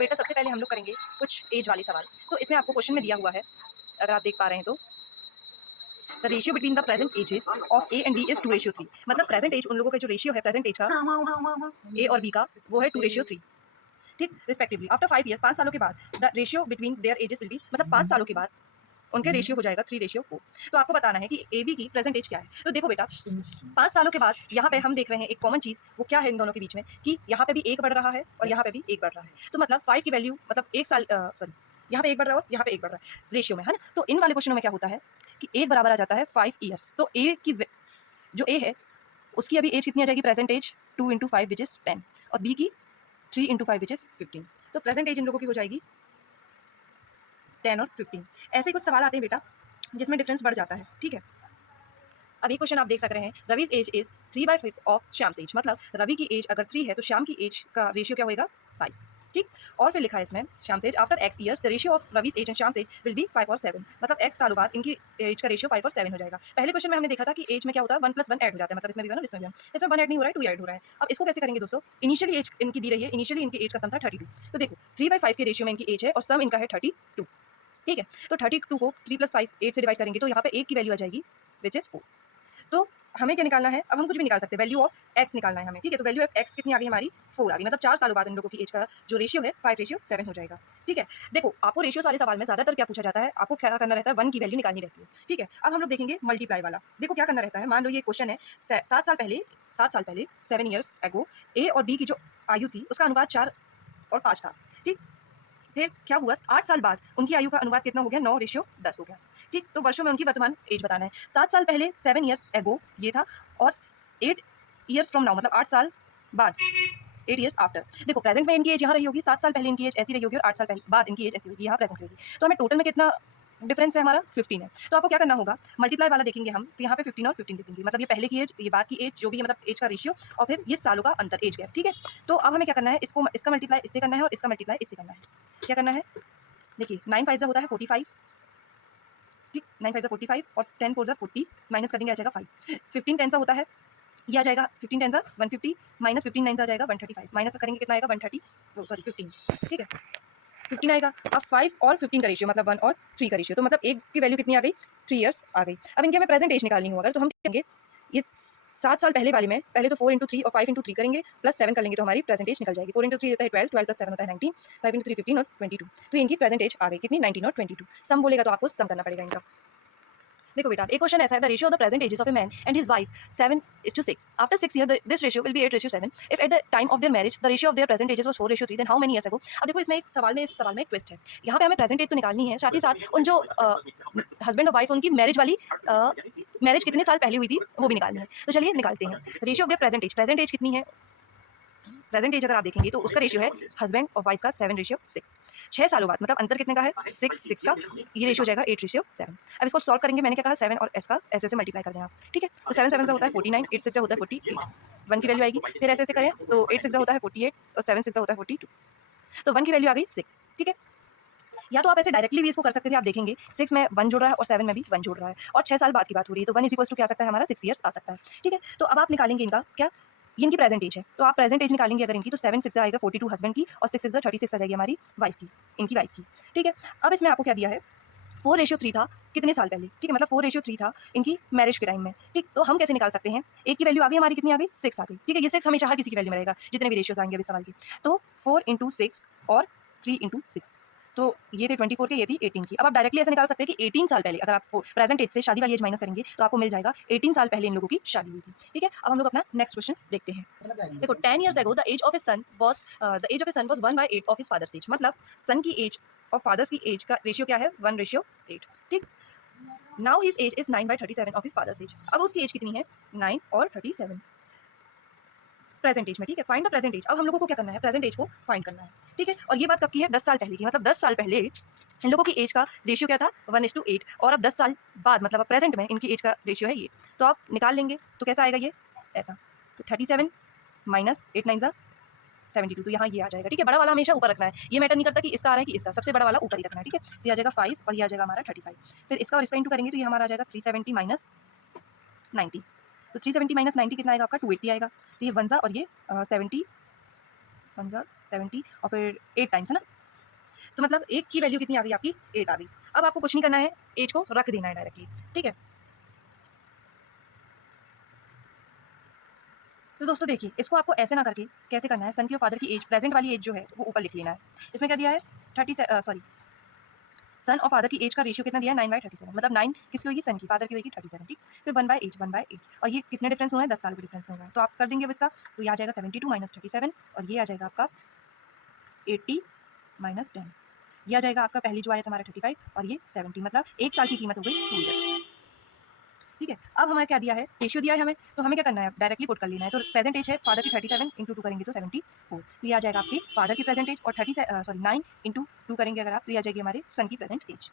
बेटा सबसे पहले हम लोग करेंगे कुछ एज वाले सवाल। तो इसमें आपको क्वेश्चन में दिया हुआ है, अगर आप देख पा रहे हैं तो the ratio between the present ages of A and B is 2:3। मतलब प्रेजेंट एज उन लोगों का जो रेशियो है प्रेजेंट एज का ए और बी का वो है 2:3, ठीक, रिस्पेक्टिवली। आफ्टर 5 years 5 सालों के बाद the ratio between their edges will be, मतलब 5 सालों के बाद उनके रेशियो हो जाएगा 3:4। तो आपको बताना है कि ए बी की प्रेजेंट एज क्या है। तो देखो बेटा 5 सालों के बाद यहाँ पे हम देख रहे हैं एक कॉमन चीज़, वो क्या है इन दोनों के बीच में कि यहाँ पे भी एक बढ़ रहा है और यहाँ पे भी एक बढ़ रहा है। तो मतलब 5 की वैल्यू मतलब एक साल सॉरी यहाँ पे एक बढ़ रहा है और यहाँ पे एक बढ़ रहा है रेशियो में, है ना। तो इन वाले क्वेश्चनों में क्या होता है कि एक बराबर आ जाता है 5 years। तो ए की जो ए है उसकी अभी एज कितनी आ जाएगी प्रेजेंट एज 2 × 5 विच इज़ 10 और बी की 3 × 5 विच इज़ 15। तो प्रेजेंट एज इन लोगों की हो जाएगी 10 और 15। ऐसे कुछ सवाल आते हैं बेटा जिसमें डिफरेंस बढ़ जाता है, ठीक है। अब ये क्वेश्चन आप देख सक रहे हैं, Ravi's age is 3/5 of Shyam's age. मतलब रवि की एज अगर 3 है तो श्याम की एज का रेशियो क्या होगा 5, ठीक। और फिर लिखा है इसमें Shyam's age after x years the ratio of Ravi's age and Shyam's age will be 5 और 7। मतलब x सालों बाद इनकी एज का रेशियो 5 और 7 हो जाएगा। पहले क्वेश्चन में हमने देखा था कि एज में क्या होता है 1 + 1 ऐड हो जाता है, मतलब इसमें भी 1 और इसमें भी 1। इसमें 1 ऐड नहीं हो रहा है, 2 ऐड हो रहा है। अब इसको कैसे करेंगे दोस्तों, इनिशियली एज इनकी दी रही है, इनिशियली इनकी एज का सम था 32। तो देखो 3/5 के रेशियो में इनकी एज है और सम इनका है 32, ठीक है। तो 32 को 3 + 5 8 से डिवाइड करेंगे तो यहाँ पे एक की वैल्यू आ जाएगी विच इज 4। तो हमें क्या निकालना है, अब हम कुछ भी निकाल सकते हैं, वैल्यू ऑफ x निकालना है हमें, ठीक है। तो वैल्यू ऑफ x कितनी आ गई हमारी 4 आ गई। मतलब 4 सालों बाद इन लोगों की एज का जो रेशियो है 5:7 हो जाएगा, ठीक है। देखो आपको रेशियो वाले सवाल में ज्यादातर क्या पूछा जाता है, आपको क्या करना रहता है 1 की वैल्यू निकालनी रहती है, ठीक है। अब हम लोग देखेंगे मल्टीप्लाई वाला। देखो क्या करना रहता है, मान लो ये क्वेश्चन है 7 साल पहले 7 years ago ए और बी की जो आयु थी उसका अनुपात 4 और 5 था, ठीक। फिर क्या हुआ 8 साल बाद उनकी आयु का अनुपात कितना हो गया 9:10 हो गया, ठीक। तो वर्षों में उनकी वर्तमान एज बताना है। 7 साल पहले 7 years ago ये था और 8 years from now मतलब 8 साल बाद 8 years आफ्टर। देखो प्रेजेंट में इनकी एज यहाँ रही होगी, 7 साल पहले इनकी एज ऐसी रही होगी और 8 साल पहले बाद इनकी एज ऐसी होगी, यहाँ प्रेजेंट रहेगी। तो हमें टोटल में कितना डिफरेंस है हमारा 15 है। तो आपको क्या करना होगा, मल्टीप्लाई वाला देखेंगे हम तो यहाँ पे 15 और 15 लिखेंगे। मतलब ये पहले की एज, ये बाद की एज, जो भी है मतलब एज का रेशियो और फिर ये सालों का अंतर, एज गैप, ठीक है। तो अब हमें क्या करना है, इसको इसका मल्टीप्लाई इससे करना है और इसका मल्टीप्लाई इससे करना है। क्या करना है, देखिए 9 5 होता है 45, ठीक। 9 5 45 और 10 4 40 माइनस करेंगे आ जाएगा 5। 15 10 होता है, ये आ जाएगा 15 10 150 माइनस 15 9 आ जाएगा 135, माइनस करेंगे कितना आएगा 130 सॉरी 15, ठीक है 15 आएगा। अब 5 और 15 का रेशियो मतलब 1 और 3 का रेशियो, तो मतलब एक की वैल्यू कितनी आ गई 3 years आ गई। अब इनके हमें प्रेजेंट एज निकालनी हो अगर, तो हम करेंगे ये 7 साल पहले वाले में पहले तो 4 × 3 और 5 × 3 करेंगे प्लस 7 कर लेंगे तो हमारी प्रेजेंट एज निकल जाएगी। 4 × 3 होता है 12, 12 + 7 होता है 19, 5 × 3 15 और 22। तो इनकी प्रेजेंट एज आ गई कितनी 19 और 22। सम बोलेगा तो आपको सम करना पड़ेगा इनका। देखो बेटा एक क्वेश्चन ऐसा है, the ratio of the present ages of a man and his wife 7:6। After 6 years this ratio will be 8:7। If at the time of their marriage the ratio of their present ages was 4:3 then how many years ago। अब देखो इसमें एक सवाल में, इस सवाल में एक ट्विस्ट है। यहाँ पे हमें प्रेजेंट एज तो निकालनी है, साथ ही साथ उन जो हस्बैंड और वाइफ उनकी मैरिज वाली मैरिज कितने साल पहले हुई थी वो भी निकालनी है। तो चलिए निकालते हैं। Ratio of their present age कितनी है, प्रेजेंट एज अगर आप देखेंगे तो उसका रेशियो है हस्बैंड और वाइफ का 7:6। 6 सालों बाद मतलब अंतर कितने का है 6 का, ये रेशियो जाएगा 8:7। अब इसको सॉल्व करेंगे, मैंने क्या कहा 7 और s का ऐसे ऐसे मल्टीप्लाई कर दें आप, ठीक है। तो 7 7 से होता है 49, 8 6 होता है 48, 1 की वैल्यू आएगी। फिर ऐसे ऐसे करें तो 8 6 होता है 48 और 7 6 होता है 42, तो 1 की वैल्यू आ गई 6, ठीक है। या तो आप ऐसे डायरेक्टली भी इसको कर सकते थे, आप देखेंगे 6 में 1 जुड़ रहा है और 7 में भी 1 जुड़ रहा है और 6 साल बाद की बात हो रही है, तो 1 = क्या आ सकता है हमारा 6 years आ सकता है, ठीक है। तो अब आप निकालेंगे इनका क्या, ये इनकी प्रेजेंट एज है, तो आप प्रेजेंट एज निकालेंगे अगर इनकी तो 7 6 आएगा 42 हस्बैंड की और 6 6 36 आ जाएगी हमारी वाइफ की, इनकी वाइफ की, ठीक है। अब इसमें आपको क्या दिया है 4:3 था कितने साल पहले, ठीक है। मतलब 4:3 था इनकी मैरिज के टाइम में, ठीक। तो हम कैसे निकाल सकते हैं, एक की वैल्यू आ गई हमारी कितनी आ गई 6 आ गई, ठीक है। ये 6 हमेशा हर किसी की वैल्यू में रहेगा जितने भी रेशियोज आएंगे अभी सवाल की। तो 4 × 6 और 3 × 6, तो ये थे 24 के, ये थी 18 की। अब आप डायरेक्टली ऐसे निकाल सकते हैं कि 18 साल पहले अगर आप प्रेजेंट एज से शादी वाली एज माइनस करेंगे तो आपको मिल जाएगा 18 साल पहले इन लोगों की शादी हुई थी, ठीक है। अब हम लोग अपना नेक्स्ट क्वेश्चन देखते हैं। देखो 10 years ago the age of a son was 1/8 of his father's age. मतलब सन की एज और फादर्स की एज का रेशियो क्या है 1:8, ठीक। Now his age is 9/37 of his father's as. अब उसकी एज कितनी है 9 और 37 प्रेजेंट एज में, ठीक है। Find the present age. अब हम लोगों को क्या करना है, प्रेजेंट एज को फाइंड करना है, ठीक है। और ये बात कब की है 10 साल पहले की। मतलब 10 साल पहले इन लोगों की एज का रेशियो क्या था 1:8 और अब 10 साल बाद मतलब प्रेजेंट में इनकी एज का रेशियो है ये। तो आप निकाल लेंगे तो कैसा आएगा ये ऐसा, तो 37 माइनस 8 9 72, तो यहाँ ये आ जाएगा, ठीक है। बड़ा वाला हमेशा ऊपर रखना है, ये मैटर नहीं करता कि इसका आ रहा है कि इसका, सबसे बड़ा वाला ऊपर ही रखना है, ठीक है। तो ये आ जाएगा 5 और ये आ जाएगा हमारा 35। फिर इसका और इसका इंटू करेंगे तो ये हमारा आ जाएगा 370 माइनस 90। तो 370 माइनस 90 कितना आएगा आपका 280 आएगा। तो ये 1 और ये 70 वन ज़ा 70 और फिर 8 टाइम्स, है ना? तो मतलब 1 की वैल्यू कितनी आ गई आपकी? 8 आ गई। अब आपको कुछ नहीं करना है, एज को रख देना है डायरेक्टली, ठीक है? तो दोस्तों देखिए, इसको आपको ऐसे ना करके कैसे करना है, सन की और फादर की एज, प्रेज़ेंट वाली एज जो है, वो ऊपर लिख लेना है। इसमें क्या दिया है? सन और फादर की एज का रेशियो कितना दिया है? 9/37, मतलब 9 किसकी होगी? सन की, फादर की होगी 37, ठीक? फिर 1/8 और ये कितने डिफरेंस में हुआ है? 10 साल के डिफरेंस में हुआ है। तो आप कर देंगे अब इसका, तो ये आ जाएगा 72 माइनस 37 और ये आ जाएगा आपका 80 माइनस 10। ये आ जाएगा आपका, पहली जो आया था हमारा 35 और ये 70, मतलब 1 साल की कीमत हो गई 2 ईयर्स, ठीक है? अब हमें क्या दिया है? रेशियो दिया है हमें, तो हमें क्या करना है? डायरेक्टली पुट कर लेना है। तो प्रेजेंट एज है फादर की 37 इंटू 2 करेंगे तो 74, तो ये आ जाएगा आपके फादर की प्रेजेंट एज और 9 इंटू 2 करेंगे अगर आप, तो ये आ जाएगी हमारे सन की प्रेजेंट एज।